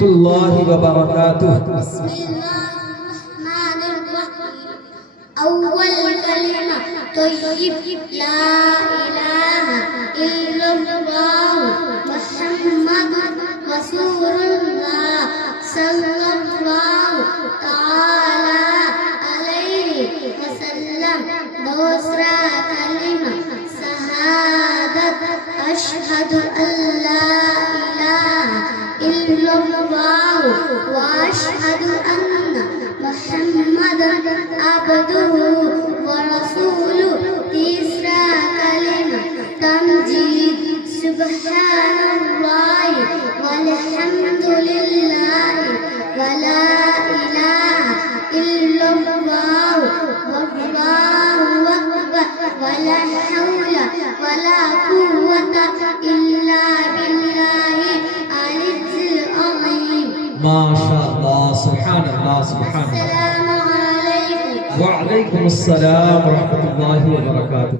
വറഹ്മത്തുള്ളാഹി വബറകാതുഹു. أول كلمة طيب لا إله إلا الله محمد رسول الله صلى الله تعالى عليه وسلم. دوسرا كلمة شهادة أشهد أن لا إله إلا الله وأشهد أن محمدا عبده ورسوله. तीसरा कलिमा तमजीद सुब्हान अल्लाह वल्हम्दुलिल्लाह वला इलाहा इल्लल्लाह वल्लाहु अकबर वला हौला वला कुव्वता इल्ला बिल्लाहि अलिल अज़ीम. മാഷാഅല്ലാഹ് സുബ്ഹാനല്ലാഹ് സുബ്ഹാനല്ലാഹ്. السلام عليكم. വഅലൈക്കുമുസ്സലാം വറഹ്മത്തുള്ളാഹി വബറകാതുഹു.